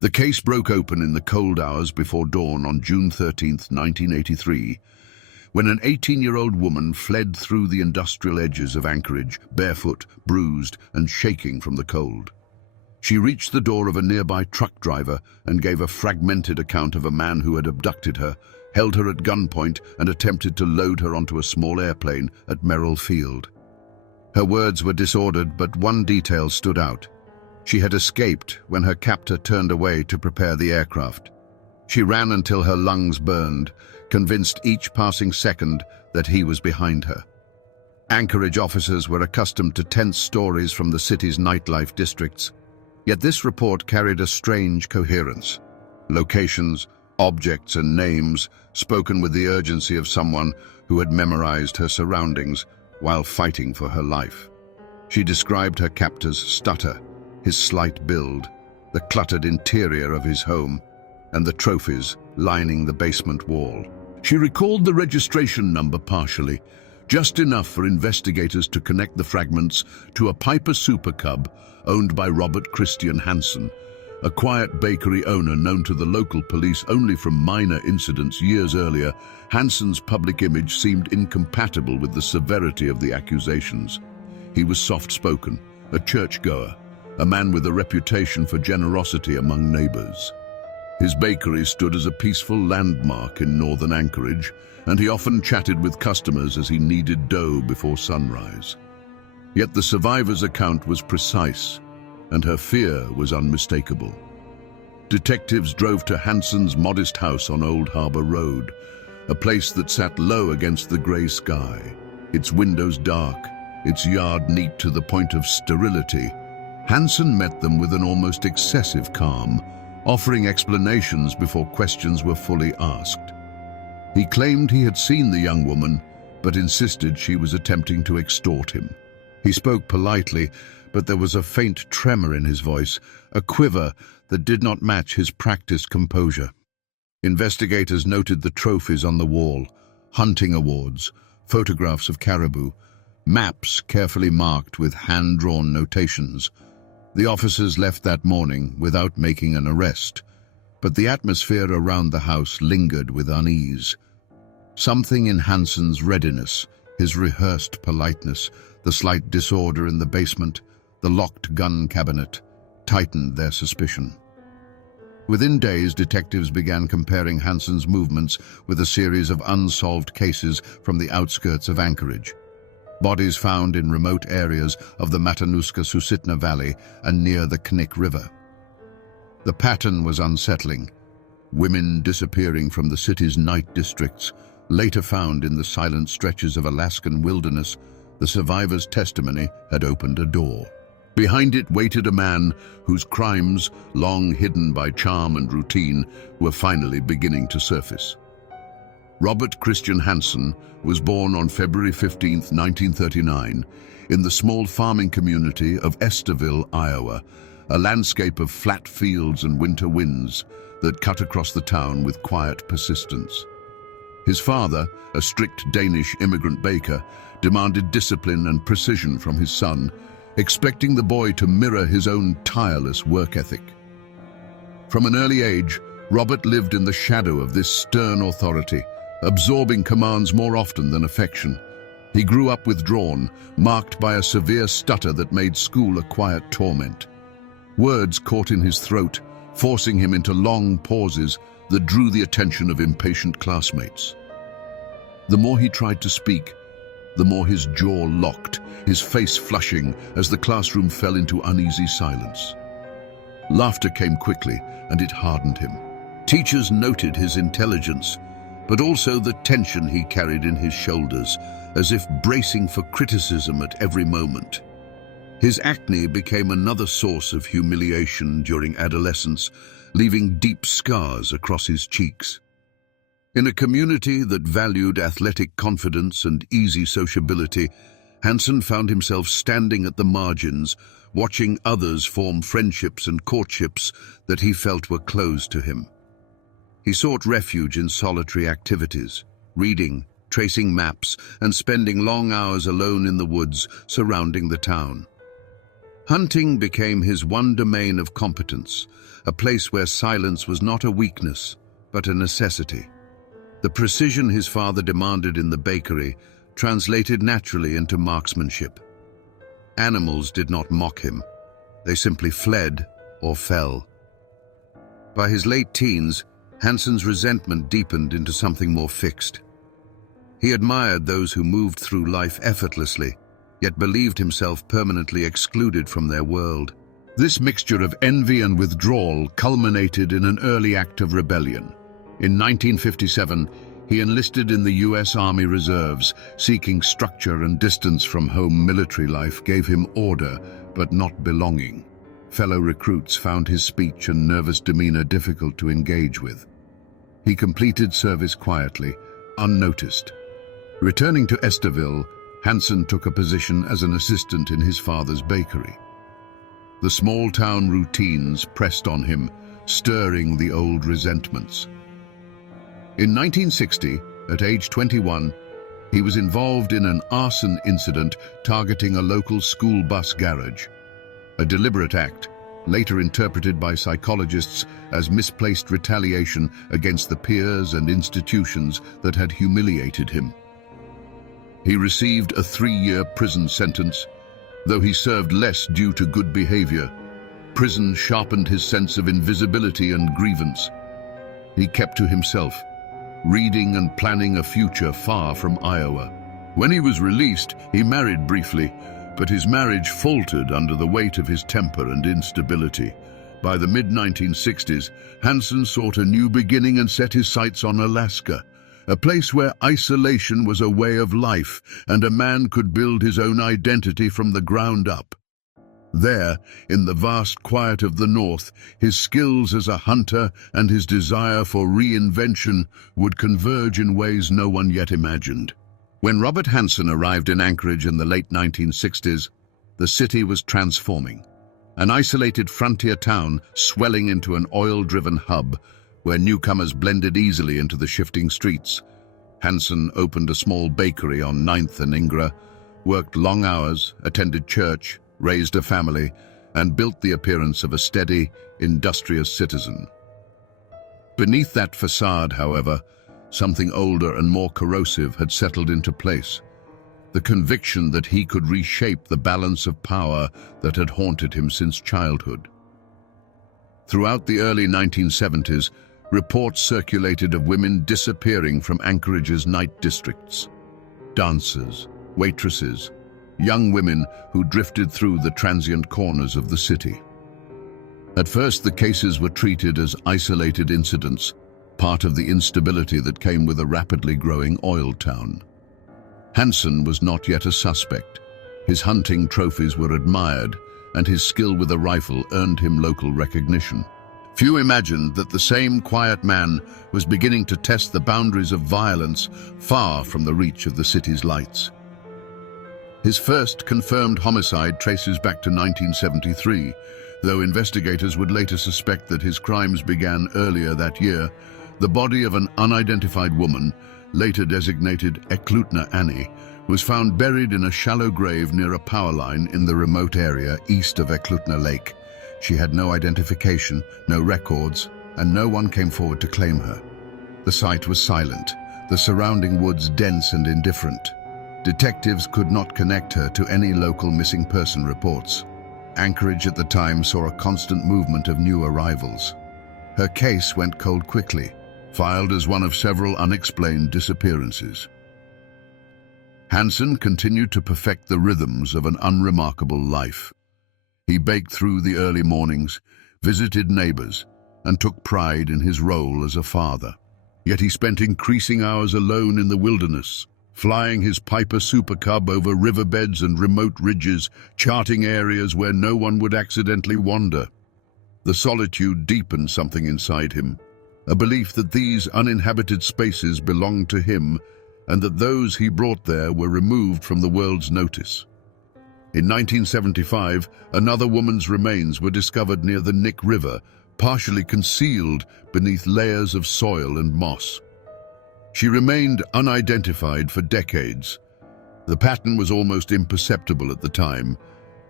The case broke open in the cold hours before dawn on June 13, 1983, when an 18-year-old woman fled through the industrial edges of Anchorage, barefoot, bruised, and shaking from the cold. She reached the door of a nearby truck driver and gave a fragmented account of a man who had abducted her, held her at gunpoint, and attempted to load her onto a small airplane at Merrill Field. Her words were disordered, but one detail stood out. She had escaped when her captor turned away to prepare the aircraft. She ran until her lungs burned, convinced each passing second that he was behind her. Anchorage officers were accustomed to tense stories from the city's nightlife districts, yet this report carried a strange coherence. Locations, objects, and names spoken with the urgency of someone who had memorized her surroundings while fighting for her life. She described her captor's stutter, his slight build, the cluttered interior of his home, and the trophies lining the basement wall. She recalled the registration number partially, just enough for investigators to connect the fragments to a Piper Super Cub owned by Robert Christian Hansen, a quiet bakery owner known to the local police only from minor incidents years earlier. Hansen's public image seemed incompatible with the severity of the accusations. He was soft-spoken, a churchgoer, a man with a reputation for generosity among neighbors. His bakery stood as a peaceful landmark in northern Anchorage, and he often chatted with customers as he kneaded dough before sunrise. Yet the survivor's account was precise, and her fear was unmistakable. Detectives drove to Hansen's modest house on Old Harbor Road, a place that sat low against the gray sky, its windows dark, its yard neat to the point of sterility. Hansen met them with an almost excessive calm, offering explanations before questions were fully asked. He claimed he had seen the young woman, but insisted she was attempting to extort him. He spoke politely, but there was a faint tremor in his voice, a quiver that did not match his practiced composure. Investigators noted the trophies on the wall: hunting awards, photographs of caribou, maps carefully marked with hand-drawn notations. The officers left that morning without making an arrest, but the atmosphere around the house lingered with unease. Something in Hansen's readiness, his rehearsed politeness, the slight disorder in the basement, the locked gun cabinet, tightened their suspicion. Within days, detectives began comparing Hansen's movements with a series of unsolved cases from the outskirts of Anchorage. Bodies found in remote areas of the Matanuska-Susitna Valley and near the Knik River. The pattern was unsettling. Women disappearing from the city's night districts, later found in the silent stretches of Alaskan wilderness. The survivor's testimony had opened a door. Behind it waited a man whose crimes, long hidden by charm and routine, were finally beginning to surface. Robert Christian Hansen was born on February 15, 1939, in the small farming community of Esterville, Iowa, a landscape of flat fields and winter winds that cut across the town with quiet persistence. His father, a strict Danish immigrant baker, demanded discipline and precision from his son, expecting the boy to mirror his own tireless work ethic. From an early age, Robert lived in the shadow of this stern authority, absorbing commands more often than affection. He grew up withdrawn, marked by a severe stutter that made school a quiet torment. Words caught in his throat, forcing him into long pauses that drew the attention of impatient classmates. The more he tried to speak, the more his jaw locked, his face flushing as the classroom fell into uneasy silence. Laughter came quickly, and it hardened him. Teachers noted his intelligence, but also the tension he carried in his shoulders, as if bracing for criticism at every moment. His acne became another source of humiliation during adolescence, leaving deep scars across his cheeks. In a community that valued athletic confidence and easy sociability, Hansen found himself standing at the margins, watching others form friendships and courtships that he felt were closed to him. He sought refuge in solitary activities, reading, tracing maps, and spending long hours alone in the woods surrounding the town. Hunting became his one domain of competence, a place where silence was not a weakness, but a necessity. The precision his father demanded in the bakery translated naturally into marksmanship. Animals did not mock him. They simply fled or fell. By his late teens, Hansen's resentment deepened into something more fixed. He admired those who moved through life effortlessly, yet believed himself permanently excluded from their world. This mixture of envy and withdrawal culminated in an early act of rebellion. In 1957, he enlisted in the U.S. Army Reserves. Seeking structure and distance from home, military life gave him order, but not belonging. Fellow recruits found his speech and nervous demeanor difficult to engage with. He completed service quietly, unnoticed. Returning to Estherville, Hansen took a position as an assistant in his father's bakery. The small-town routines pressed on him, stirring the old resentments. In 1960, at age 21, he was involved in an arson incident targeting a local school bus garage. A deliberate act, later interpreted by psychologists as misplaced retaliation against the peers and institutions that had humiliated him. He received a 3-year prison sentence, though he served less due to good behavior. Prison sharpened his sense of invisibility and grievance. He kept to himself, reading and planning a future far from Iowa. When he was released, he married briefly, but his marriage faltered under the weight of his temper and instability. By the mid-1960s, Hansen sought a new beginning and set his sights on Alaska, a place where isolation was a way of life and a man could build his own identity from the ground up. There, in the vast quiet of the North, his skills as a hunter and his desire for reinvention would converge in ways no one yet imagined. When Robert Hansen arrived in Anchorage in the late 1960s, the city was transforming. An isolated frontier town swelling into an oil-driven hub where newcomers blended easily into the shifting streets. Hansen opened a small bakery on 9th and Ingra, worked long hours, attended church, raised a family, and built the appearance of a steady, industrious citizen. Beneath that facade, however, something older and more corrosive had settled into place. The conviction that he could reshape the balance of power that had haunted him since childhood. Throughout the early 1970s, reports circulated of women disappearing from Anchorage's night districts. Dancers, waitresses, young women who drifted through the transient corners of the city. At first, the cases were treated as isolated incidents, part of the instability that came with a rapidly growing oil town. Hansen was not yet a suspect. His hunting trophies were admired, and his skill with a rifle earned him local recognition. Few imagined that the same quiet man was beginning to test the boundaries of violence far from the reach of the city's lights. His first confirmed homicide traces back to 1973, though investigators would later suspect that his crimes began earlier that year. The body of an unidentified woman, later designated Eklutna Annie, was found buried in a shallow grave near a power line in the remote area east of Eklutna Lake. She had no identification, no records, and no one came forward to claim her. The site was silent, the surrounding woods dense and indifferent. Detectives could not connect her to any local missing person reports. Anchorage at the time saw a constant movement of new arrivals. Her case went cold quickly, filed as one of several unexplained disappearances. Hansen continued to perfect the rhythms of an unremarkable life. He baked through the early mornings, visited neighbors, and took pride in his role as a father. Yet he spent increasing hours alone in the wilderness, flying his Piper Super Cub over riverbeds and remote ridges, charting areas where no one would accidentally wander. The solitude deepened something inside him, a belief that these uninhabited spaces belonged to him and that those he brought there were removed from the world's notice. In 1975, another woman's remains were discovered near the Nick River, partially concealed beneath layers of soil and moss. She remained unidentified for decades. The pattern was almost imperceptible at the time,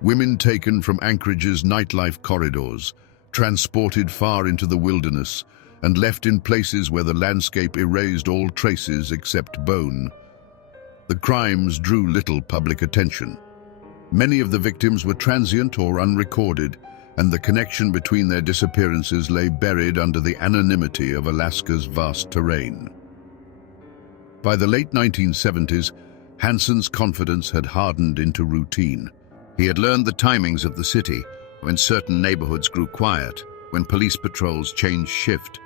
Women taken from Anchorage's nightlife corridors, transported far into the wilderness, and left in places where the landscape erased all traces except bone. The crimes drew little public attention. Many of the victims were transient or unrecorded, and the connection between their disappearances lay buried under the anonymity of Alaska's vast terrain. By the late 1970s, Hansen's confidence had hardened into routine. He had learned the timings of the city, when certain neighborhoods grew quiet, when police patrols changed shift.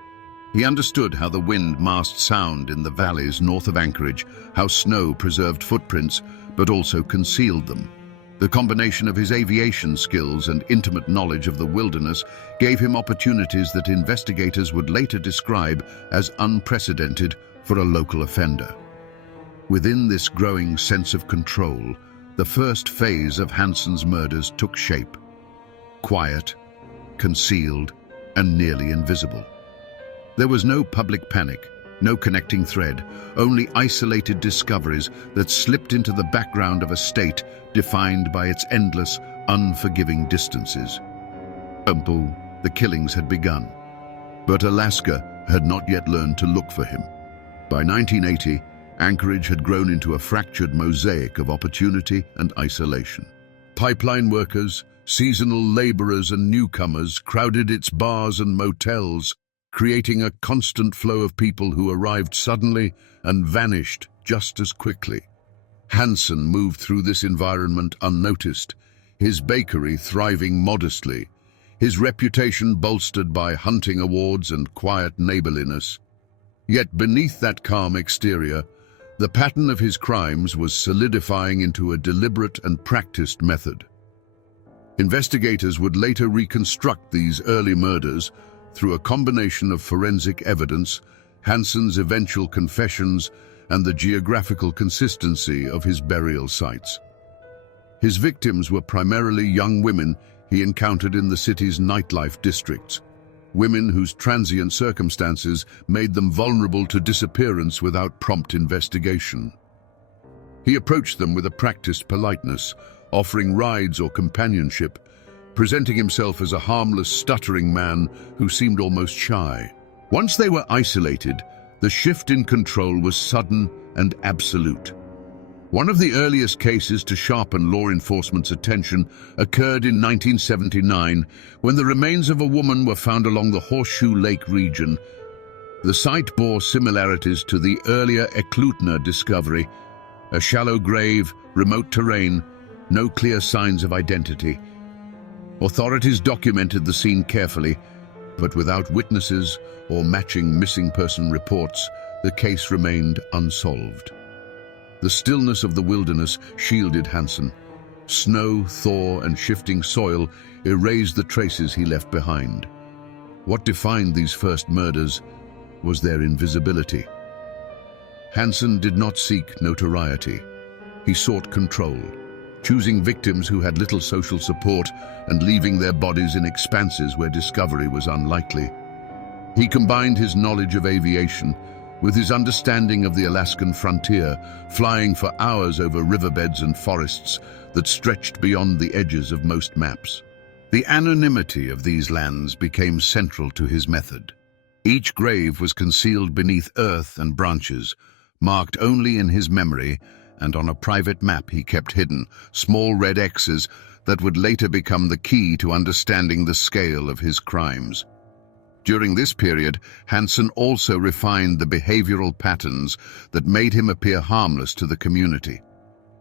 He understood how the wind masked sound in the valleys north of Anchorage, how snow preserved footprints, but also concealed them. The combination of his aviation skills and intimate knowledge of the wilderness gave him opportunities that investigators would later describe as unprecedented for a local offender. Within this growing sense of control, the first phase of Hansen's murders took shape. Quiet, concealed, and nearly invisible. There was no public panic, no connecting thread, only isolated discoveries that slipped into the background of a state defined by its endless, unforgiving distances. The killings had begun, but Alaska had not yet learned to look for him. By 1980, Anchorage had grown into a fractured mosaic of opportunity and isolation. Pipeline workers, seasonal laborers and newcomers crowded its bars and motels, creating a constant flow of people who arrived suddenly and vanished just as quickly. Hansen moved through this environment unnoticed, his bakery thriving modestly, his reputation bolstered by hunting awards and quiet neighborliness. Yet beneath that calm exterior, the pattern of his crimes was solidifying into a deliberate and practiced method. Investigators would later reconstruct these early murders through a combination of forensic evidence, Hansen's eventual confessions, and the geographical consistency of his burial sites. His victims were primarily young women he encountered in the city's nightlife districts, women whose transient circumstances made them vulnerable to disappearance without prompt investigation. He approached them with a practiced politeness, offering rides or companionship, presenting himself as a harmless, stuttering man who seemed almost shy. Once they were isolated, the shift in control was sudden and absolute. One of the earliest cases to sharpen law enforcement's attention occurred in 1979 when the remains of a woman were found along the Horseshoe Lake region. The site bore similarities to the earlier Eklutna discovery, a shallow grave, remote terrain, no clear signs of identity. Authorities documented the scene carefully, but without witnesses or matching missing person reports, the case remained unsolved. The stillness of the wilderness shielded Hansen. Snow, thaw, and shifting soil erased the traces he left behind. What defined these first murders was their invisibility. Hansen did not seek notoriety. He sought control, choosing victims who had little social support and leaving their bodies in expanses where discovery was unlikely. He combined his knowledge of aviation with his understanding of the Alaskan frontier, flying for hours over riverbeds and forests that stretched beyond the edges of most maps. The anonymity of these lands became central to his method. Each grave was concealed beneath earth and branches, marked only in his memory, and on a private map he kept hidden, small red X's that would later become the key to understanding the scale of his crimes. During this period, Hansen also refined the behavioral patterns that made him appear harmless to the community.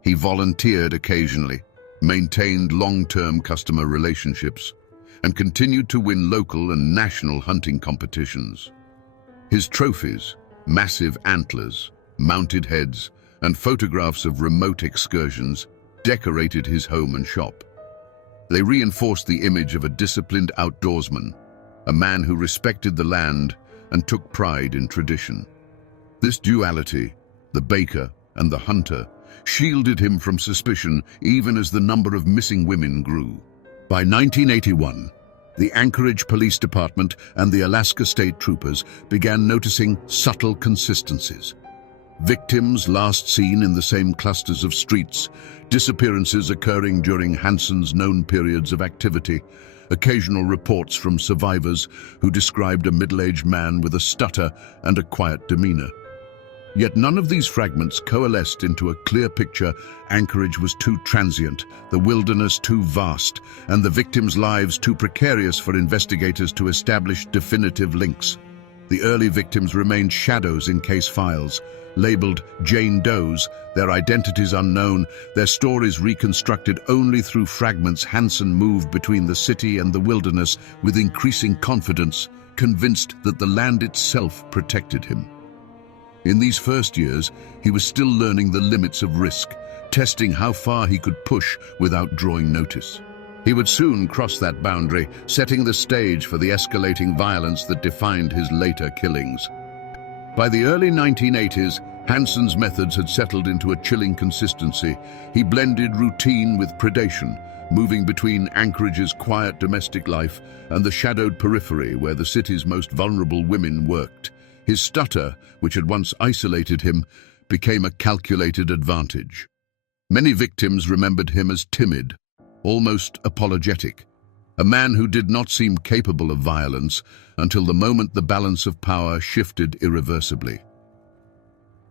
He volunteered occasionally, maintained long-term customer relationships, and continued to win local and national hunting competitions. His trophies, massive antlers, mounted heads, and photographs of remote excursions decorated his home and shop. They reinforced the image of a disciplined outdoorsman, a man who respected the land and took pride in tradition. This duality, the baker and the hunter, shielded him from suspicion even as the number of missing women grew. By 1981, the Anchorage Police Department and the Alaska State Troopers began noticing subtle consistencies. Victims last seen in the same clusters of streets, disappearances occurring during Hansen's known periods of activity, occasional reports from survivors who described a middle-aged man with a stutter and a quiet demeanor. Yet none of these fragments coalesced into a clear picture. Anchorage was too transient, the wilderness too vast, and the victims' lives too precarious for investigators to establish definitive links. The early victims remained shadows in case files, labeled Jane Does, their identities unknown, their stories reconstructed only through fragments. Hansen moved between the city and the wilderness with increasing confidence, convinced that the land itself protected him. In these first years, he was still learning the limits of risk, testing how far he could push without drawing notice. He would soon cross that boundary, setting the stage for the escalating violence that defined his later killings. By the early 1980s, Hansen's methods had settled into a chilling consistency. He blended routine with predation, moving between Anchorage's quiet domestic life and the shadowed periphery where the city's most vulnerable women worked. His stutter, which had once isolated him, became a calculated advantage. Many victims remembered him as timid, almost apologetic, a man who did not seem capable of violence until the moment the balance of power shifted irreversibly.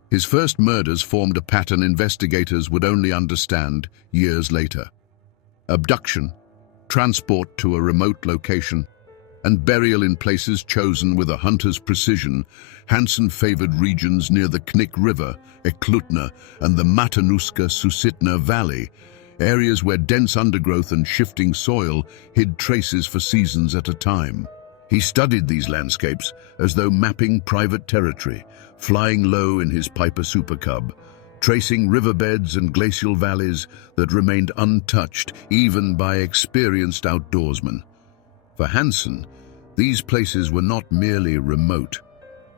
His first murders formed a pattern investigators would only understand years later. Abduction, transport to a remote location, and burial in places chosen with a hunter's precision. Hansen favored regions near the Knik River, Eklutna, and the Matanuska-Susitna Valley, areas where dense undergrowth and shifting soil hid traces for seasons at a time. He studied these landscapes as though mapping private territory, flying low in his Piper Super Cub, tracing riverbeds and glacial valleys that remained untouched even by experienced outdoorsmen. For Hansen, these places were not merely remote.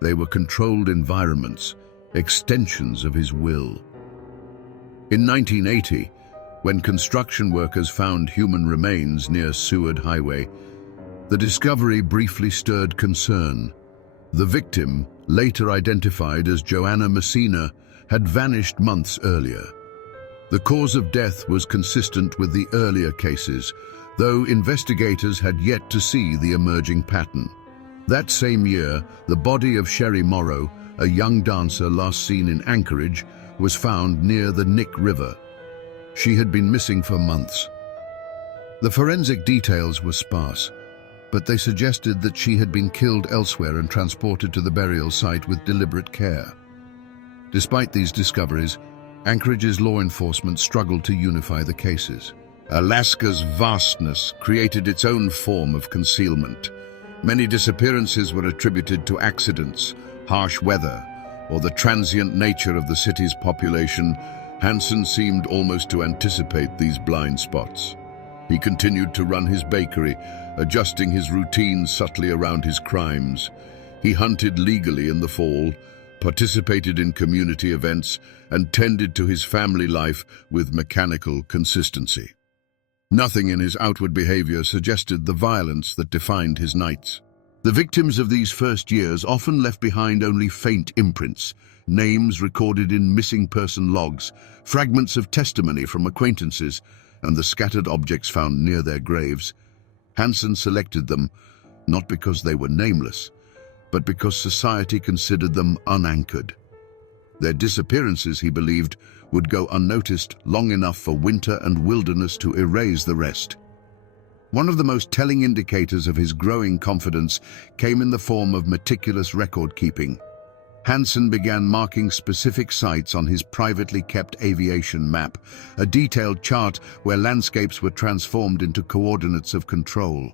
They were controlled environments, extensions of his will. In 1980, when construction workers found human remains near Seward Highway, the discovery briefly stirred concern. The victim, later identified as Joanna Messina, had vanished months earlier. The cause of death was consistent with the earlier cases, though investigators had yet to see the emerging pattern. That same year, the body of Sherry Morrow, a young dancer last seen in Anchorage, was found near the Knik River. She had been missing for months. The forensic details were sparse, but they suggested that she had been killed elsewhere and transported to the burial site with deliberate care. Despite these discoveries, Anchorage's law enforcement struggled to unify the cases. Alaska's vastness created its own form of concealment. Many disappearances were attributed to accidents, harsh weather, or the transient nature of the city's population. Hansen seemed almost to anticipate these blind spots. He continued to run his bakery, adjusting his routine subtly around his crimes. He hunted legally in the fall, participated in community events, and tended to his family life with mechanical consistency. Nothing in his outward behavior suggested the violence that defined his nights. The victims of these first years often left behind only faint imprints, names recorded in missing person logs, fragments of testimony from acquaintances, and the scattered objects found near their graves. Hansen selected them, not because they were nameless, but because society considered them unanchored. Their disappearances, he believed, would go unnoticed long enough for winter and wilderness to erase the rest. One of the most telling indicators of his growing confidence came in the form of meticulous record-keeping. Hansen began marking specific sites on his privately kept aviation map, a detailed chart where landscapes were transformed into coordinates of control.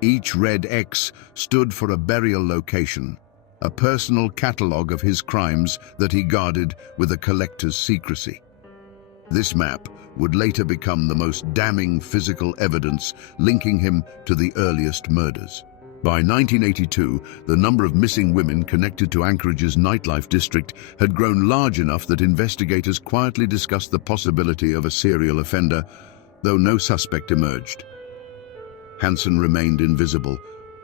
Each red X stood for a burial location, a personal catalogue of his crimes that he guarded with a collector's secrecy. This map would later become the most damning physical evidence linking him to the earliest murders. By 1982, the number of missing women connected to Anchorage's nightlife district had grown large enough that investigators quietly discussed the possibility of a serial offender, though no suspect emerged. Hansen remained invisible,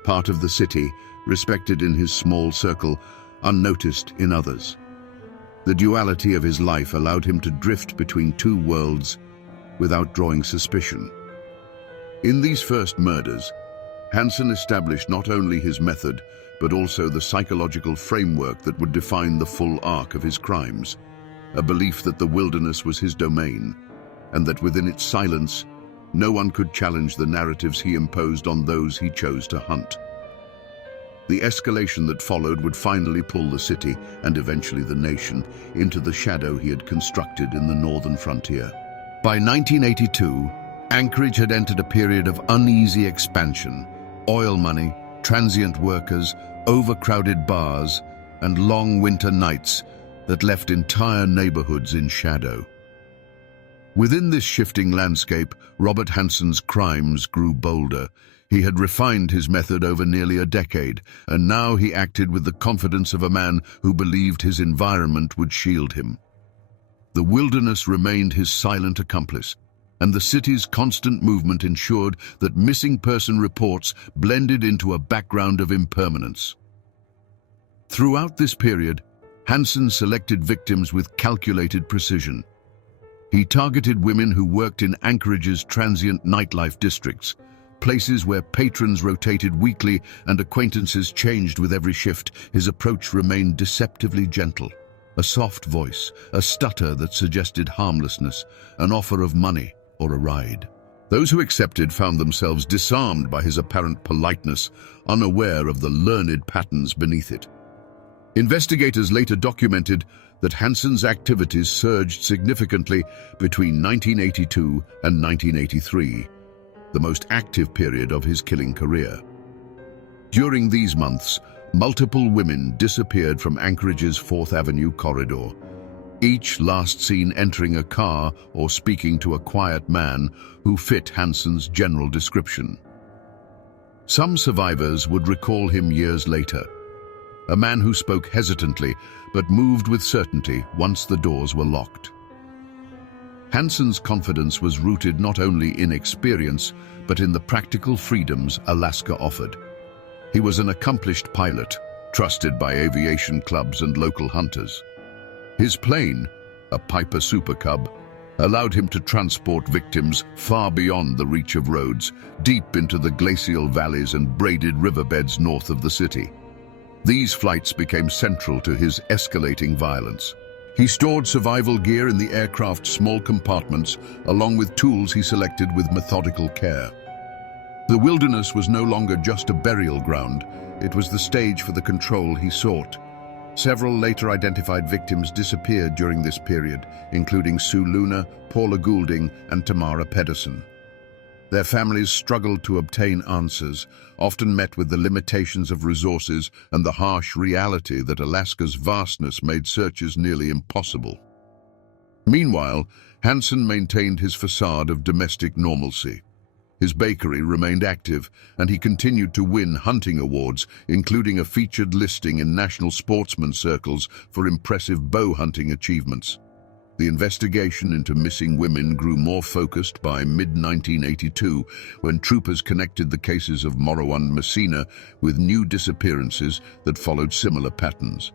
part of the city, respected in his small circle, unnoticed in others. The duality of his life allowed him to drift between two worlds without drawing suspicion. In these first murders, Hansen established not only his method, but also the psychological framework that would define the full arc of his crimes, a belief that the wilderness was his domain, and that within its silence, no one could challenge the narratives he imposed on those he chose to hunt. The escalation that followed would finally pull the city, and eventually the nation, into the shadow he had constructed in the northern frontier. By 1982, Anchorage had entered a period of uneasy expansion. Oil money, transient workers, overcrowded bars, and long winter nights that left entire neighborhoods in shadow. Within this shifting landscape, Robert Hansen's crimes grew bolder. He had refined his method over nearly a decade, and now he acted with the confidence of a man who believed his environment would shield him. The wilderness remained his silent accomplice, and the city's constant movement ensured that missing person reports blended into a background of impermanence. Throughout this period, Hansen selected victims with calculated precision. He targeted women who worked in Anchorage's transient nightlife districts, places where patrons rotated weekly and acquaintances changed with every shift. His approach remained deceptively gentle. A soft voice, a stutter that suggested harmlessness, an offer of money or a ride. Those who accepted found themselves disarmed by his apparent politeness, unaware of the learned patterns beneath it. Investigators later documented that Hansen's activities surged significantly between 1982 and 1983, the most active period of his killing career. During these months, multiple women disappeared from Anchorage's 4th Avenue corridor, each last seen entering a car or speaking to a quiet man who fit Hansen's general description. Some survivors would recall him years later, a man who spoke hesitantly but moved with certainty once the doors were locked. Hansen's confidence was rooted not only in experience, but in the practical freedoms Alaska offered. He was an accomplished pilot, trusted by aviation clubs and local hunters. His plane, a Piper Super Cub, allowed him to transport victims far beyond the reach of roads, deep into the glacial valleys and braided riverbeds north of the city. These flights became central to his escalating violence. He stored survival gear in the aircraft's small compartments, along with tools he selected with methodical care. The wilderness was no longer just a burial ground, it was the stage for the control he sought. Several later identified victims disappeared during this period, including Sue Luna, Paula Goulding, and Tamara Pedersen. Their families struggled to obtain answers, often met with the limitations of resources and the harsh reality that Alaska's vastness made searches nearly impossible. Meanwhile, Hansen maintained his facade of domestic normalcy. His bakery remained active, and he continued to win hunting awards, including a featured listing in national sportsman circles for impressive bow hunting achievements. The investigation into missing women grew more focused by mid-1982, when troopers connected the cases of Morowan Messina with new disappearances that followed similar patterns.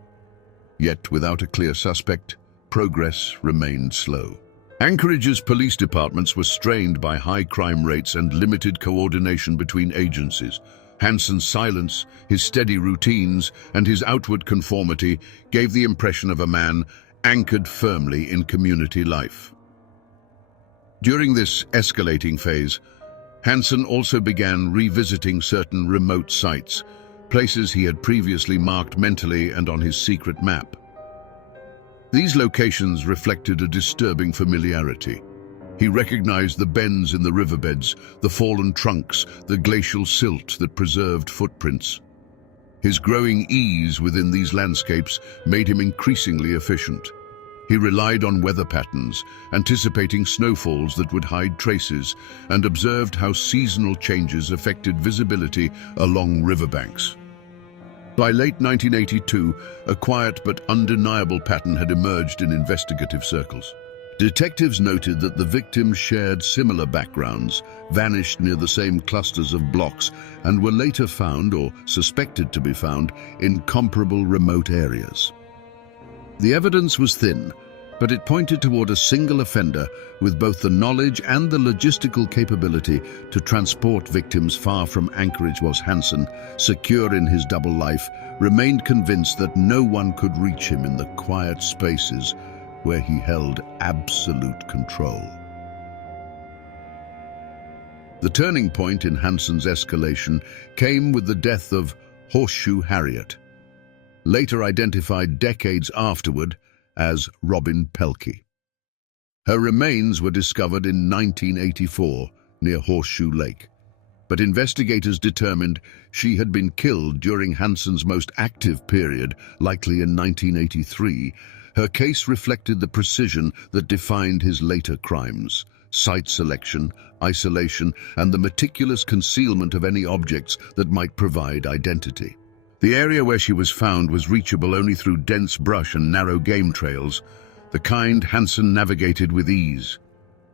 Yet, without a clear suspect, progress remained slow. Anchorage's police departments were strained by high crime rates and limited coordination between agencies. Hansen's silence, his steady routines, and his outward conformity gave the impression of a man anchored firmly in community life. During this escalating phase, Hansen also began revisiting certain remote sites, places he had previously marked mentally and on his secret map. These locations reflected a disturbing familiarity. He recognized the bends in the riverbeds, the fallen trunks, the glacial silt that preserved footprints. His growing ease within these landscapes made him increasingly efficient. He relied on weather patterns, anticipating snowfalls that would hide traces, and observed how seasonal changes affected visibility along riverbanks. By late 1982, a quiet but undeniable pattern had emerged in investigative circles. Detectives noted that the victims shared similar backgrounds, vanished near the same clusters of blocks, and were later found, or suspected to be found, in comparable remote areas. The evidence was thin, but it pointed toward a single offender with both the knowledge and the logistical capability to transport victims far from Anchorage. Was Hansen, secure in his double life, remained convinced that no one could reach him in the quiet spaces where he held absolute control. The turning point in Hansen's escalation came with the death of Horseshoe Harriet, later identified decades afterward as Robin Pelkey. Her remains were discovered in 1984 near Horseshoe Lake, but investigators determined she had been killed during Hansen's most active period, likely in 1983. Her case reflected the precision that defined his later crimes: site selection, isolation, and the meticulous concealment of any objects that might provide identity. The area where she was found was reachable only through dense brush and narrow game trails, the kind Hansen navigated with ease.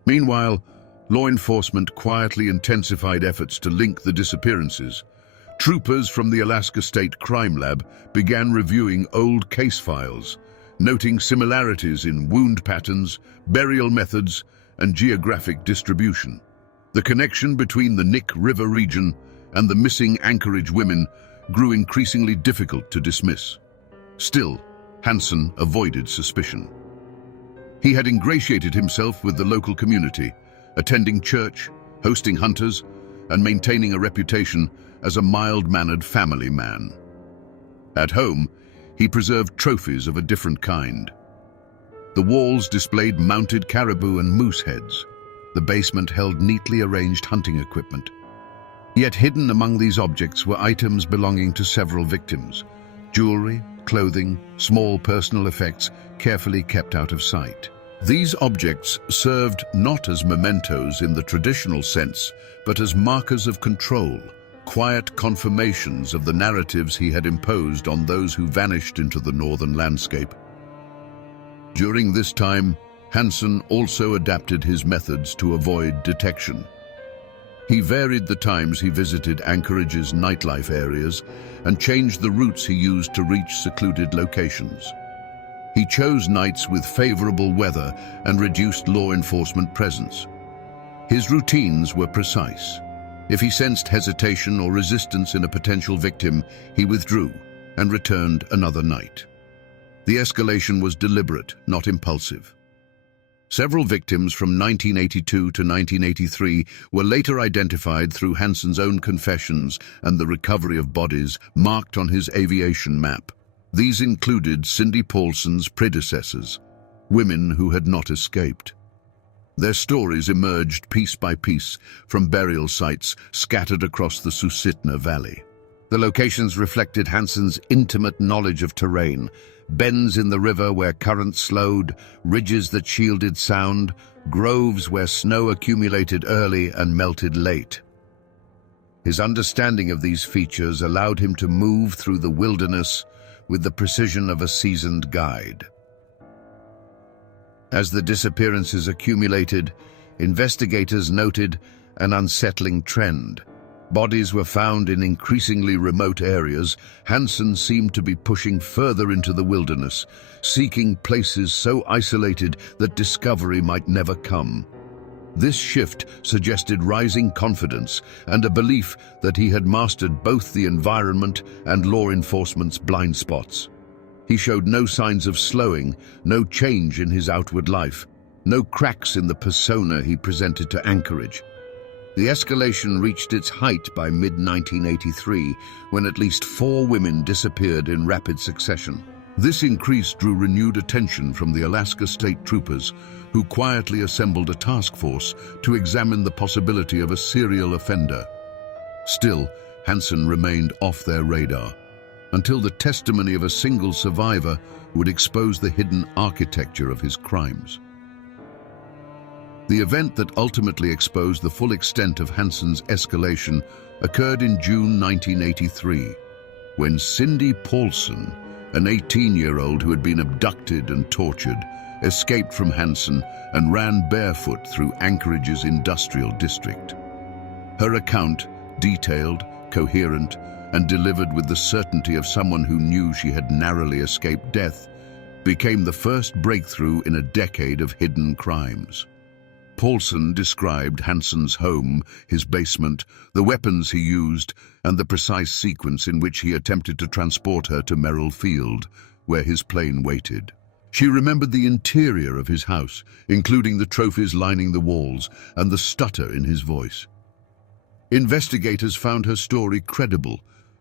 Meanwhile, law enforcement quietly intensified efforts to link the disappearances. Troopers from the Alaska State Crime Lab began reviewing old case files, noting similarities in wound patterns, burial methods, and geographic distribution. The connection between the Nick River region and the missing Anchorage women grew increasingly difficult to dismiss. Still, Hansen avoided suspicion. He had ingratiated himself with the local community, attending church, hosting hunters, and maintaining a reputation as a mild-mannered family man. At home, he preserved trophies of a different kind. The walls displayed mounted caribou and moose heads. The basement held neatly arranged hunting equipment. Yet hidden among these objects were items belonging to several victims: jewelry, clothing, small personal effects carefully kept out of sight. These objects served not as mementos in the traditional sense, but as markers of control, quiet confirmations of the narratives he had imposed on those who vanished into the northern landscape. During this time, Hansen also adapted his methods to avoid detection. He varied the times he visited Anchorage's nightlife areas and changed the routes he used to reach secluded locations. He chose nights with favorable weather and reduced law enforcement presence. His routines were precise. If he sensed hesitation or resistance in a potential victim, he withdrew and returned another night. The escalation was deliberate, not impulsive. Several victims from 1982 to 1983 were later identified through Hansen's own confessions and the recovery of bodies marked on his aviation map. These included Cindy Paulson's predecessors, women who had not escaped. Their stories emerged piece by piece from burial sites scattered across the Susitna Valley. The locations reflected Hansen's intimate knowledge of terrain: bends in the river where currents slowed, ridges that shielded sound, groves where snow accumulated early and melted late. His understanding of these features allowed him to move through the wilderness with the precision of a seasoned guide. As the disappearances accumulated, investigators noted an unsettling trend. Bodies were found in increasingly remote areas. Hansen seemed to be pushing further into the wilderness, seeking places so isolated that discovery might never come. This shift suggested rising confidence and a belief that he had mastered both the environment and law enforcement's blind spots. He showed no signs of slowing, no change in his outward life, no cracks in the persona he presented to Anchorage. The escalation reached its height by mid-1983, when at least 4 women disappeared in rapid succession. This increase drew renewed attention from the Alaska State Troopers, who quietly assembled a task force to examine the possibility of a serial offender. Still, Hansen remained off their radar, until the testimony of a single survivor would expose the hidden architecture of his crimes. The event that ultimately exposed the full extent of Hansen's escalation occurred in June 1983, when Cindy Paulson, an 18-year-old who had been abducted and tortured, escaped from Hansen and ran barefoot through Anchorage's industrial district. Her account, detailed, coherent, and delivered with the certainty of someone who knew she had narrowly escaped death, became the first breakthrough in a decade of hidden crimes. Paulson described Hansen's home, his basement, the weapons he used, and the precise sequence in which he attempted to transport her to Merrill Field, where his plane waited. She remembered the interior of his house, including the trophies lining the walls and the stutter in his voice. Investigators found her story credible,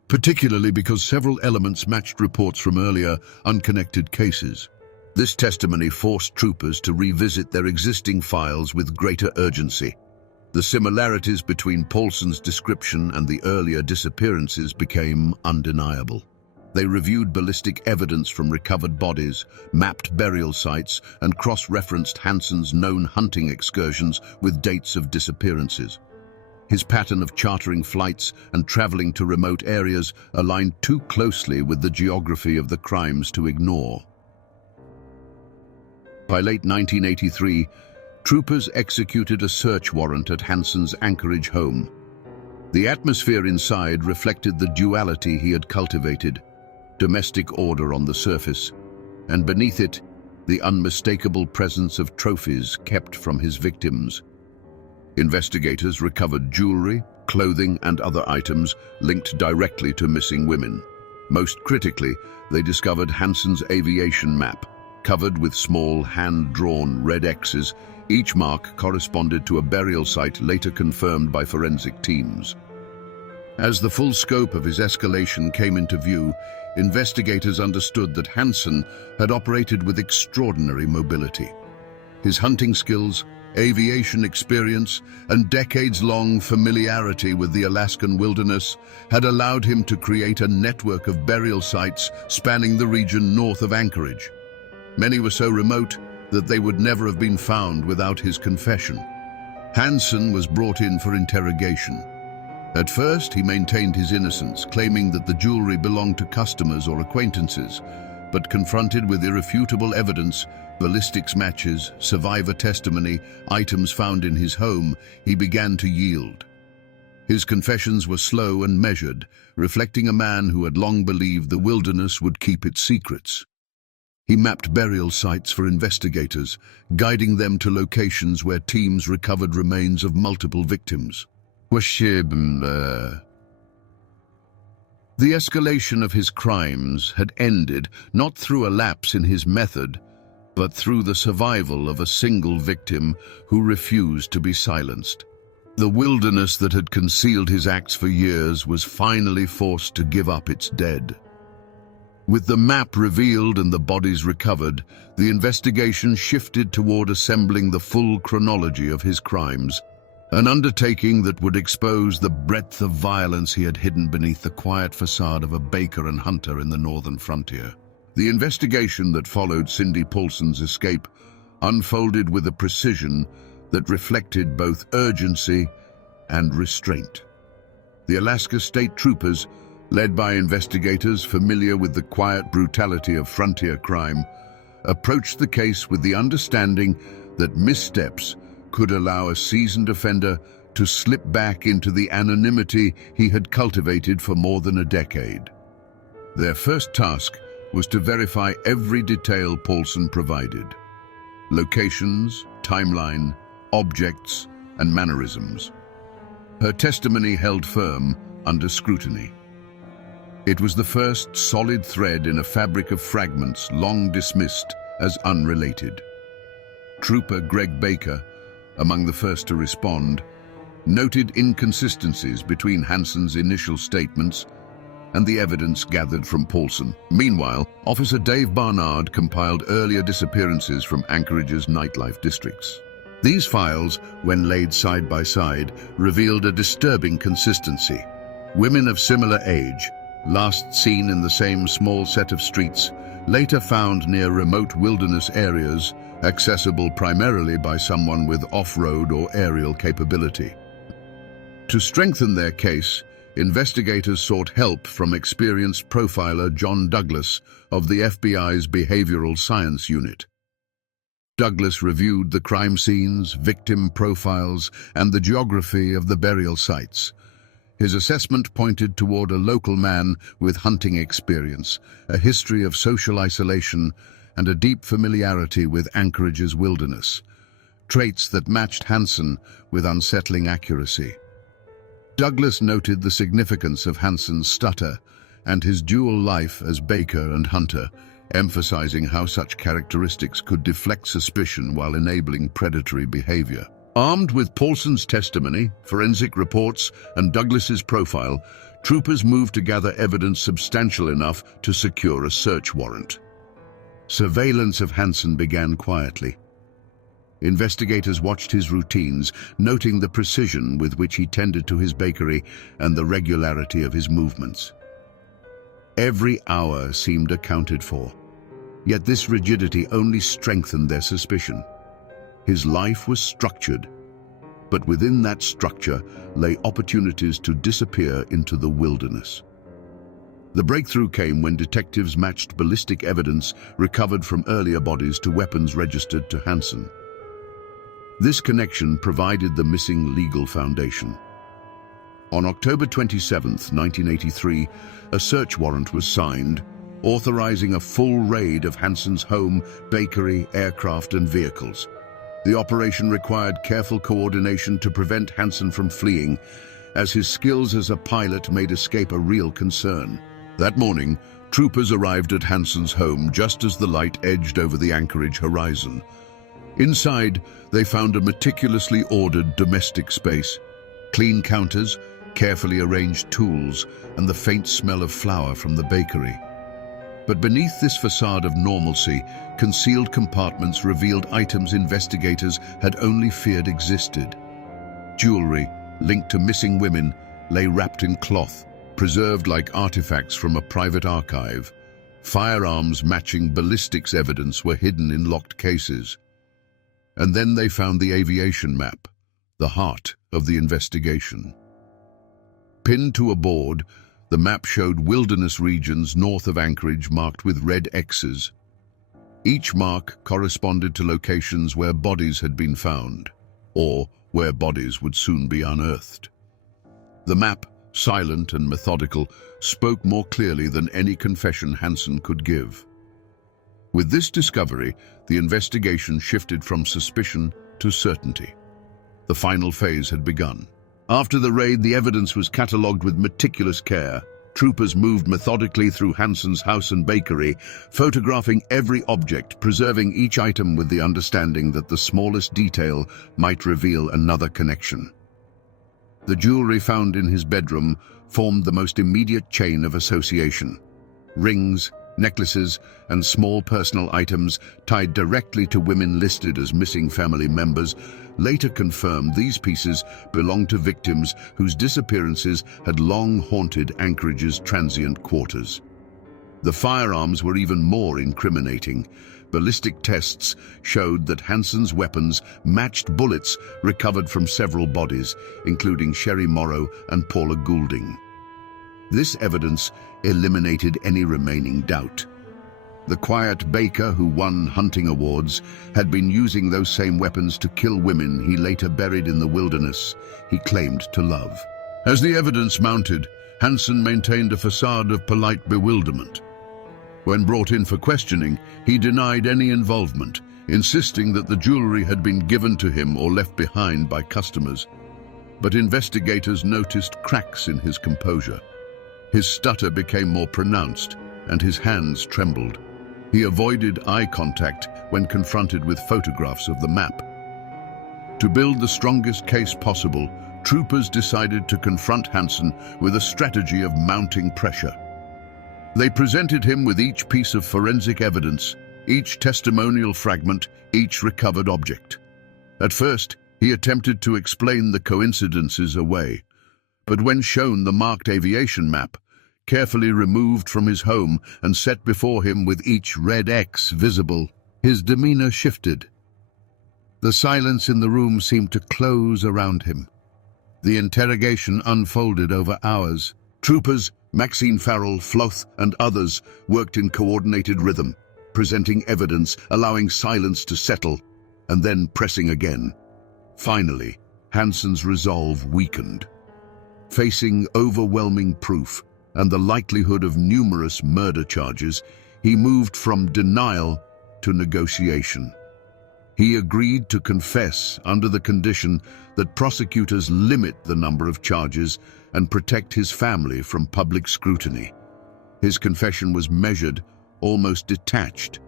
particularly because several elements matched reports from earlier, unconnected cases. This testimony forced troopers to revisit their existing files with greater urgency. The similarities between Paulson's description and the earlier disappearances became undeniable. They reviewed ballistic evidence from recovered bodies, mapped burial sites, and cross-referenced Hansen's known hunting excursions with dates of disappearances. His pattern of chartering flights and traveling to remote areas aligned too closely with the geography of the crimes to ignore. By late 1983, troopers executed a search warrant at Hansen's Anchorage home. The atmosphere inside reflected the duality he had cultivated: domestic order on the surface, and beneath it, the unmistakable presence of trophies kept from his victims. Investigators recovered jewelry, clothing, and other items linked directly to missing women. Most critically, they discovered Hansen's aviation map, covered with small hand-drawn red X's. Each mark corresponded to a burial site later confirmed by forensic teams. As the full scope of his escalation came into view, investigators understood that Hansen had operated with extraordinary mobility. His hunting skills, aviation experience, and decades-long familiarity with the Alaskan wilderness had allowed him to create a network of burial sites spanning the region north of Anchorage. Many were so remote that they would never have been found without his confession. Hansen was brought in for interrogation. At first, he maintained his innocence, claiming that the jewelry belonged to customers or acquaintances, but confronted with irrefutable evidence, ballistics matches, survivor testimony, items found in his home, he began to yield. His confessions were slow and measured, reflecting a man who had long believed the wilderness would keep its secrets. He mapped burial sites for investigators, guiding them to locations where teams recovered remains of multiple victims. The escalation of his crimes had ended not through a lapse in his method, but through the survival of a single victim who refused to be silenced. The wilderness that had concealed his acts for years was finally forced to give up its dead. With the map revealed and the bodies recovered, the investigation shifted toward assembling the full chronology of his crimes, an undertaking that would expose the breadth of violence he had hidden beneath the quiet facade of a baker and hunter in the northern frontier. The investigation that followed Cindy Paulson's escape unfolded with a precision that reflected both urgency and restraint. The Alaska State Troopers, led by investigators familiar with the quiet brutality of frontier crime, approached the case with the understanding that missteps could allow a seasoned offender to slip back into the anonymity he had cultivated for more than a decade. Their first task was to verify every detail Paulson provided: locations, timeline, objects, and mannerisms. Her testimony held firm under scrutiny. It was the first solid thread in a fabric of fragments long dismissed as unrelated. Trooper Greg Baker, among the first to respond, noted inconsistencies between Hansen's initial statements and the evidence gathered from Paulson. Meanwhile, Officer Dave Barnard compiled earlier disappearances from Anchorage's nightlife districts. These files, when laid side by side, revealed a disturbing consistency. Women of similar age, last seen in the same small set of streets, later found near remote wilderness areas, accessible primarily by someone with off-road or aerial capability. To strengthen their case, investigators sought help from experienced profiler John Douglas of the FBI's Behavioral Science Unit. Douglas reviewed the crime scenes, victim profiles, and the geography of the burial sites. His assessment pointed toward a local man with hunting experience, a history of social isolation, and a deep familiarity with Anchorage's wilderness, traits that matched Hansen with unsettling accuracy. Douglas noted the significance of Hansen's stutter and his dual life as baker and hunter, emphasizing how such characteristics could deflect suspicion while enabling predatory behavior. Armed with Paulson's testimony, forensic reports, and Douglas's profile, troopers moved to gather evidence substantial enough to secure a search warrant. Surveillance of Hansen began quietly. Investigators watched his routines, noting the precision with which he tended to his bakery and the regularity of his movements. Every hour seemed accounted for, yet this rigidity only strengthened their suspicion. His life was structured, but within that structure lay opportunities to disappear into the wilderness. The breakthrough came when detectives matched ballistic evidence recovered from earlier bodies to weapons registered to Hansen. This connection provided the missing legal foundation. On October 27, 1983, a search warrant was signed, authorizing a full raid of Hansen's home, bakery, aircraft, and vehicles. The operation required careful coordination to prevent Hansen from fleeing, as his skills as a pilot made escape a real concern. That morning, troopers arrived at Hansen's home just as the light edged over the Anchorage horizon. Inside, they found a meticulously ordered domestic space, clean counters, carefully arranged tools, and the faint smell of flour from the bakery. But beneath this facade of normalcy, concealed compartments revealed items investigators had only feared existed. Jewelry, linked to missing women, lay wrapped in cloth, preserved like artifacts from a private archive. Firearms matching ballistics evidence were hidden in locked cases. And then they found the aviation map, the heart of the investigation. Pinned to a board, the map showed wilderness regions north of Anchorage marked with red X's. Each mark corresponded to locations where bodies had been found, or where bodies would soon be unearthed. The map, silent and methodical, spoke more clearly than any confession Hansen could give. With this discovery, the investigation shifted from suspicion to certainty. The final phase had begun. After the raid, the evidence was catalogued with meticulous care. Troopers moved methodically through Hansen's house and bakery, photographing every object, preserving each item with the understanding that the smallest detail might reveal another connection. The jewelry found in his bedroom formed the most immediate chain of association. Rings, necklaces, and small personal items tied directly to women listed as missing family members later confirmed these pieces belonged to victims whose disappearances had long haunted Anchorage's transient quarters. The firearms were even more incriminating. Ballistic tests showed that Hansen's weapons matched bullets recovered from several bodies, including Sherry Morrow and Paula Goulding. This evidence eliminated any remaining doubt. The quiet baker who won hunting awards had been using those same weapons to kill women he later buried in the wilderness he claimed to love. As the evidence mounted, Hansen maintained a facade of polite bewilderment. When brought in for questioning, he denied any involvement, insisting that the jewelry had been given to him or left behind by customers. But investigators noticed cracks in his composure. His stutter became more pronounced, and his hands trembled. He avoided eye contact when confronted with photographs of the map. To build the strongest case possible, troopers decided to confront Hansen with a strategy of mounting pressure. They presented him with each piece of forensic evidence, each testimonial fragment, each recovered object. At first, he attempted to explain the coincidences away, but when shown the marked aviation map, carefully removed from his home and set before him with each red X visible, his demeanor shifted. The silence in the room seemed to close around him. The interrogation unfolded over hours. Troopers, Maxine Farrell, Floth, and others worked in coordinated rhythm, presenting evidence, allowing silence to settle, and then pressing again. Finally, Hansen's resolve weakened. Facing overwhelming proof and the likelihood of numerous murder charges, he moved from denial to negotiation. He agreed to confess under the condition that prosecutors limit the number of charges and protect his family from public scrutiny. His confession was measured, almost detached.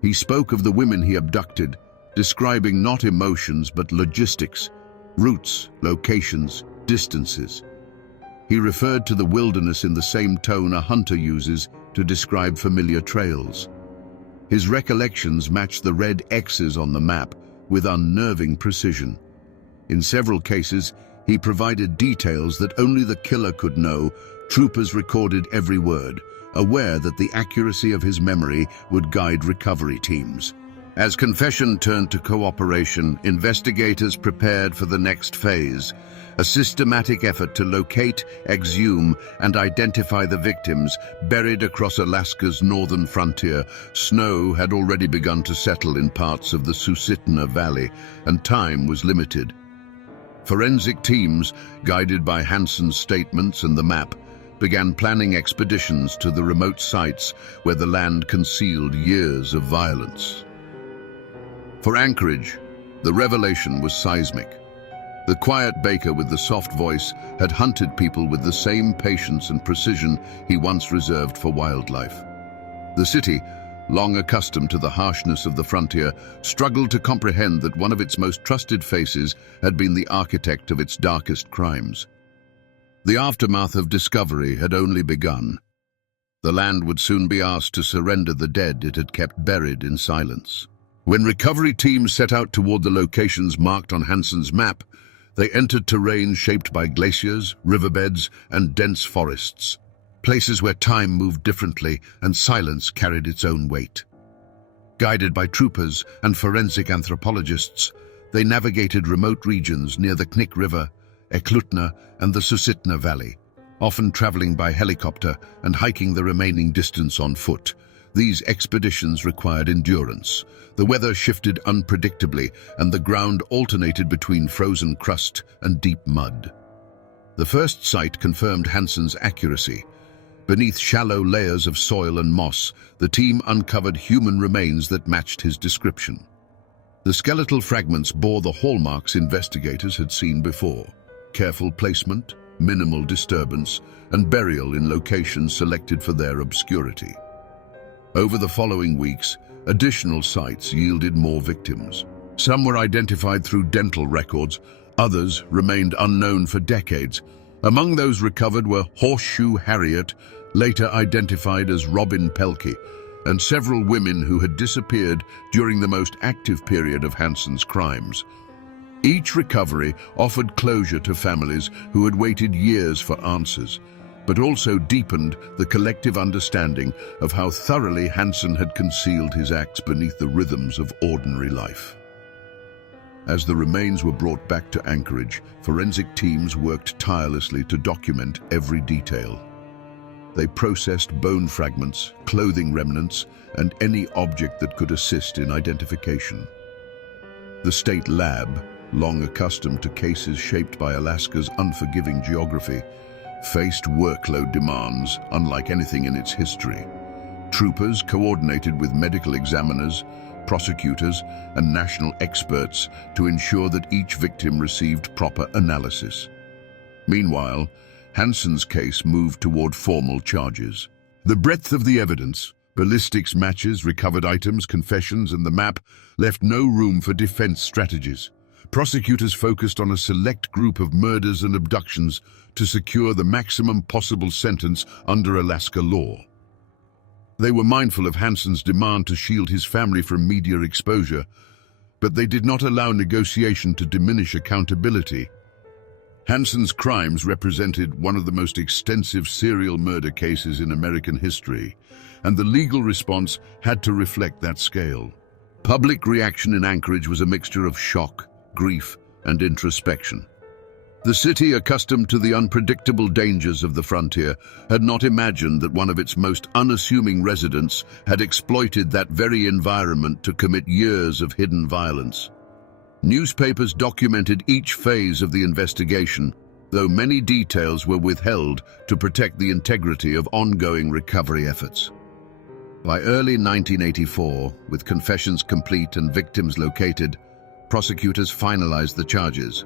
He spoke of the women he abducted, describing not emotions but logistics, routes, locations, distances. He referred to the wilderness in the same tone a hunter uses to describe familiar trails. His recollections matched the red X's on the map with unnerving precision. In several cases, he provided details that only the killer could know. Troopers recorded every word, aware that the accuracy of his memory would guide recovery teams. As confession turned to cooperation, investigators prepared for the next phase, a systematic effort to locate, exhume, and identify the victims buried across Alaska's northern frontier. Snow had already begun to settle in parts of the Susitna Valley, and time was limited. Forensic teams, guided by Hansen's statements and the map, began planning expeditions to the remote sites where the land concealed years of violence. For Anchorage, the revelation was seismic. The quiet baker with the soft voice had hunted people with the same patience and precision he once reserved for wildlife. The city, long accustomed to the harshness of the frontier, struggled to comprehend that one of its most trusted faces had been the architect of its darkest crimes. The aftermath of discovery had only begun. The land would soon be asked to surrender the dead it had kept buried in silence. When recovery teams set out toward the locations marked on Hansen's map, they entered terrain shaped by glaciers, riverbeds, and dense forests, places where time moved differently and silence carried its own weight. Guided by troopers and forensic anthropologists, they navigated remote regions near the Knik River, Eklutna, and the Susitna Valley, often traveling by helicopter and hiking the remaining distance on foot. These expeditions required endurance. The weather shifted unpredictably, and the ground alternated between frozen crust and deep mud. The first sight confirmed Hansen's accuracy. Beneath shallow layers of soil and moss, the team uncovered human remains that matched his description. The skeletal fragments bore the hallmarks investigators had seen before: careful placement, minimal disturbance, and burial in locations selected for their obscurity. Over the following weeks, additional sites yielded more victims. Some were identified through dental records, others remained unknown for decades. Among those recovered were Horseshoe Harriet, later identified as Robin Pelkey, and several women who had disappeared during the most active period of Hansen's crimes. Each recovery offered closure to families who had waited years for answers, but also deepened the collective understanding of how thoroughly Hansen had concealed his acts beneath the rhythms of ordinary life. As the remains were brought back to Anchorage, forensic teams worked tirelessly to document every detail. They processed bone fragments, clothing remnants, and any object that could assist in identification. The state lab, long accustomed to cases shaped by Alaska's unforgiving geography, faced workload demands unlike anything in its history. Troopers coordinated with medical examiners, prosecutors, and national experts to ensure that each victim received proper analysis. Meanwhile, Hansen's case moved toward formal charges. The breadth of the evidence, ballistics matches, recovered items, confessions, and the map left no room for defense strategies. Prosecutors focused on a select group of murders and abductions to secure the maximum possible sentence under Alaska law. They were mindful of Hansen's demand to shield his family from media exposure, but they did not allow negotiation to diminish accountability. Hansen's crimes represented one of the most extensive serial murder cases in American history, and the legal response had to reflect that scale. Public reaction in Anchorage was a mixture of shock, grief, and introspection. The city, accustomed to the unpredictable dangers of the frontier, had not imagined that one of its most unassuming residents had exploited that very environment to commit years of hidden violence. Newspapers documented each phase of the investigation, though many details were withheld to protect the integrity of ongoing recovery efforts. By early 1984, with confessions complete and victims located, prosecutors finalized the charges.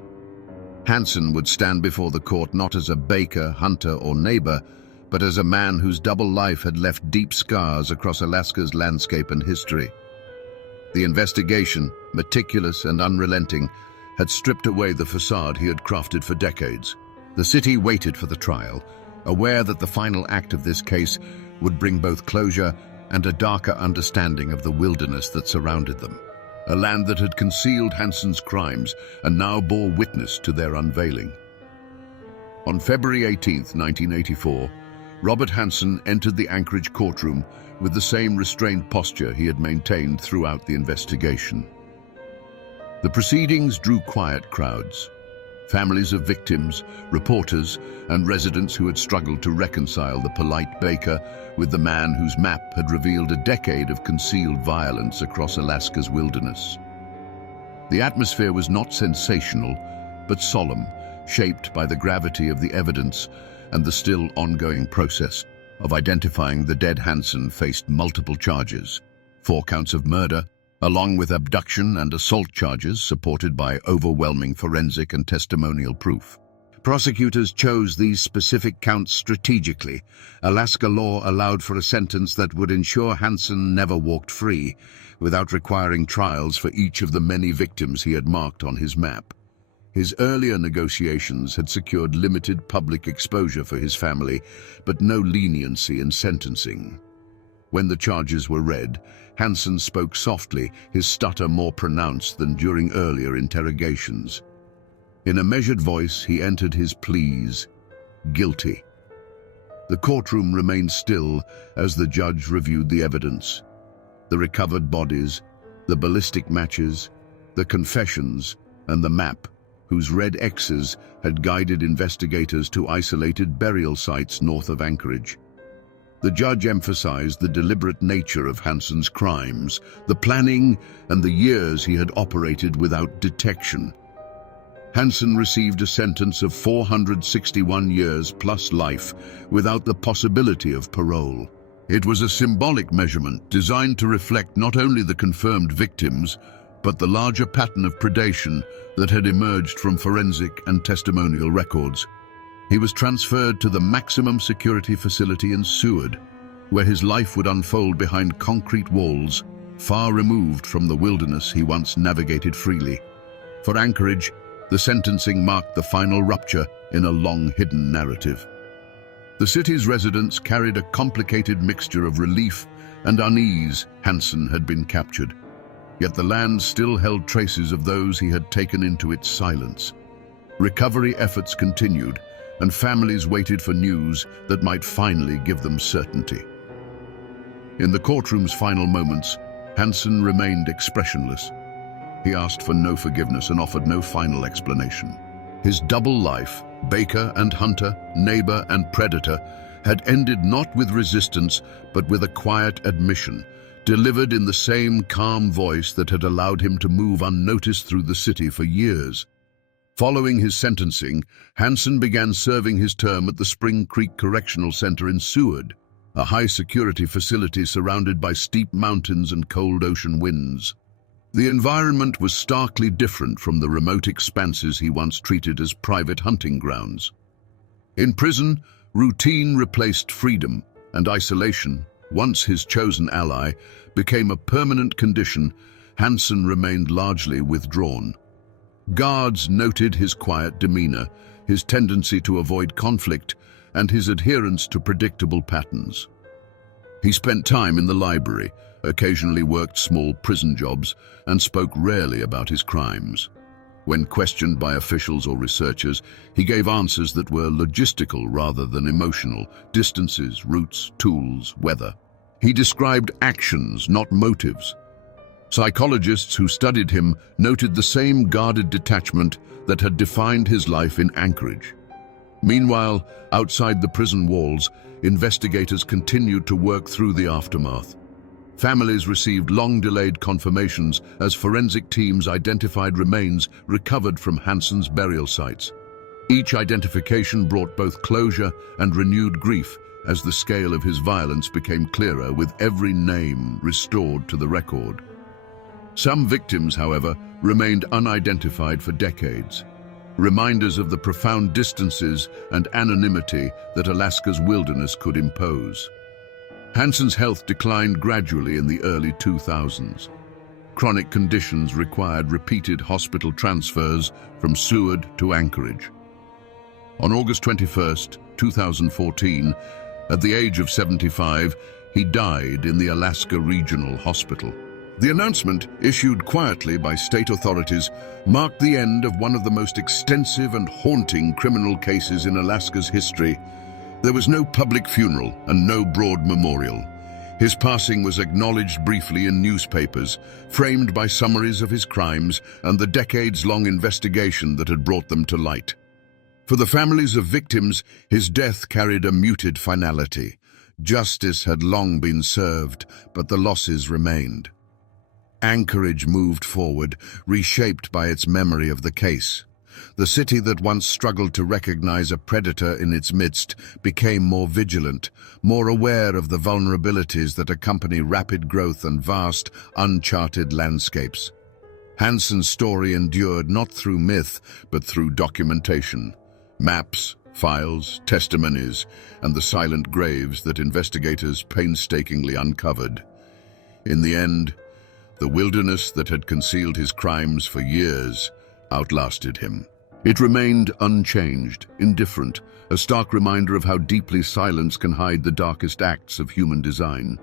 Hansen would stand before the court not as a baker, hunter, or neighbor, but as a man whose double life had left deep scars across Alaska's landscape and history. The investigation, meticulous and unrelenting, had stripped away the facade he had crafted for decades. The city waited for the trial, aware that the final act of this case would bring both closure and a darker understanding of the wilderness that surrounded them. A land that had concealed Hansen's crimes and now bore witness to their unveiling. On February 18, 1984, Robert Hansen entered the Anchorage courtroom with the same restrained posture he had maintained throughout the investigation. The proceedings drew quiet crowds. Families of victims, reporters, and residents who had struggled to reconcile the polite baker with the man whose map had revealed a decade of concealed violence across Alaska's wilderness. The atmosphere was not sensational, but solemn, shaped by the gravity of the evidence and the still ongoing process of identifying the dead. Hansen faced multiple charges, 4 counts of murder, along with abduction and assault charges supported by overwhelming forensic and testimonial proof. Prosecutors chose these specific counts strategically. Alaska law allowed for a sentence that would ensure Hansen never walked free, without requiring trials for each of the many victims he had marked on his map. His earlier negotiations had secured limited public exposure for his family, but no leniency in sentencing. When the charges were read, Hansen spoke softly, his stutter more pronounced than during earlier interrogations. In a measured voice, he entered his pleas, guilty. The courtroom remained still as the judge reviewed the evidence. The recovered bodies, the ballistic matches, the confessions, and the map, whose red X's had guided investigators to isolated burial sites north of Anchorage. The judge emphasized the deliberate nature of Hansen's crimes, the planning, and the years he had operated without detection. Hansen received a sentence of 461 years plus life, without the possibility of parole. It was a symbolic measurement designed to reflect not only the confirmed victims, but the larger pattern of predation that had emerged from forensic and testimonial records. He was transferred to the maximum security facility in Seward, where his life would unfold behind concrete walls, far removed from the wilderness he once navigated freely. For Anchorage, the sentencing marked the final rupture in a long-hidden narrative. The city's residents carried a complicated mixture of relief and unease. Hansen had been captured, yet the land still held traces of those he had taken into its silence. Recovery efforts continued, and families waited for news that might finally give them certainty. In the courtroom's final moments, Hansen remained expressionless. He asked for no forgiveness and offered no final explanation. His double life, baker and hunter, neighbor and predator, had ended not with resistance, but with a quiet admission, delivered in the same calm voice that had allowed him to move unnoticed through the city for years. Following his sentencing, Hansen began serving his term at the Spring Creek Correctional Center in Seward, a high-security facility surrounded by steep mountains and cold ocean winds. The environment was starkly different from the remote expanses he once treated as private hunting grounds. In prison, routine replaced freedom, and isolation, once his chosen ally, became a permanent condition. Hansen remained largely withdrawn. Guards noted his quiet demeanor, his tendency to avoid conflict, and his adherence to predictable patterns. He spent time in the library, occasionally worked small prison jobs, and spoke rarely about his crimes. When questioned by officials or researchers, he gave answers that were logistical rather than emotional: distances, routes, tools, weather. He described actions, not motives. Psychologists who studied him noted the same guarded detachment that had defined his life in Anchorage. Meanwhile, outside the prison walls, investigators continued to work through the aftermath. Families received long-delayed confirmations as forensic teams identified remains recovered from Hansen's burial sites. Each identification brought both closure and renewed grief as the scale of his violence became clearer with every name restored to the record. Some victims, however, remained unidentified for decades, reminders of the profound distances and anonymity that Alaska's wilderness could impose. Hansen's health declined gradually in the early 2000s. Chronic conditions required repeated hospital transfers from Seward to Anchorage. On August 21, 2014, at the age of 75, he died in the Alaska Regional Hospital. The announcement, issued quietly by state authorities, marked the end of one of the most extensive and haunting criminal cases in Alaska's history. There was no public funeral and no broad memorial. His passing was acknowledged briefly in newspapers, framed by summaries of his crimes and the decades-long investigation that had brought them to light. For the families of victims, his death carried a muted finality. Justice had long been served, but the losses remained. Anchorage moved forward, reshaped by its memory of the case. The city that once struggled to recognize a predator in its midst became more vigilant, more aware of the vulnerabilities that accompany rapid growth and vast, uncharted landscapes. Hansen's story endured not through myth, but through documentation. Maps, files, testimonies, and the silent graves that investigators painstakingly uncovered. In the end, the wilderness that had concealed his crimes for years outlasted him. It remained unchanged, indifferent, a stark reminder of how deeply silence can hide the darkest acts of human design.